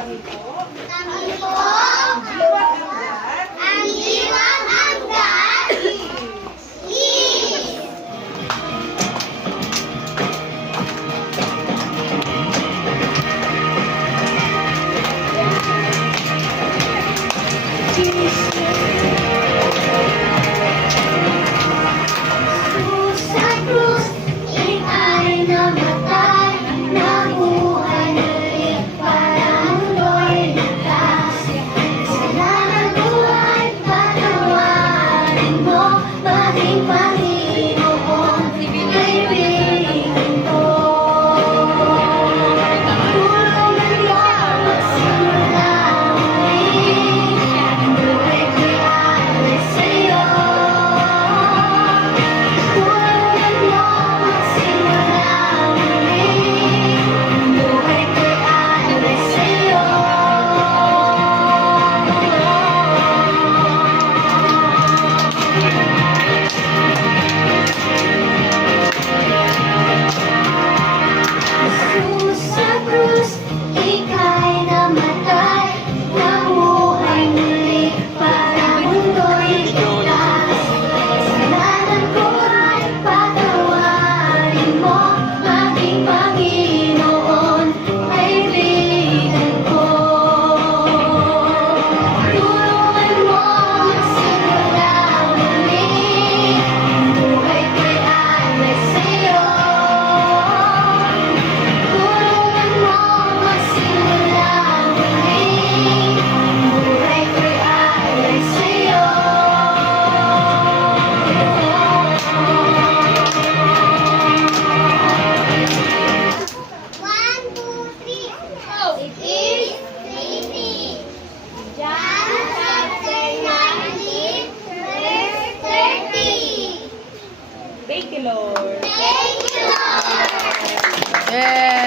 Kami po. Kami po. Ang Diwang Hanggan. Is. Sa krus, ika'y namatay, nabuhay ulit para mundo'y ligtas. Kasalanan ko ay patawarin mo, maging Panginoon, kaibigan ko. Tulungan mo magsimula muli, ang buhay ko'y alay sa'yo. Tulungan mo magsimula muli, ang buhay ko'y alay sa'yo. Jesus sa krus, ika'y namatay, nabuhay muli para mundo'y ligtas. Kasalanan ko ay patawarin mo, maging Panginoon, kaibigan ko. Tulungan mo magsimula muli, ang buhay ko'y alay sa'yo. Tulungan mo magsimula muli, ang buhay ko'y alay sa'yo. One, two, three, go! It is raining. John chapter 19, verse 30. Thank you, Lord. Thank you, Lord. Yay!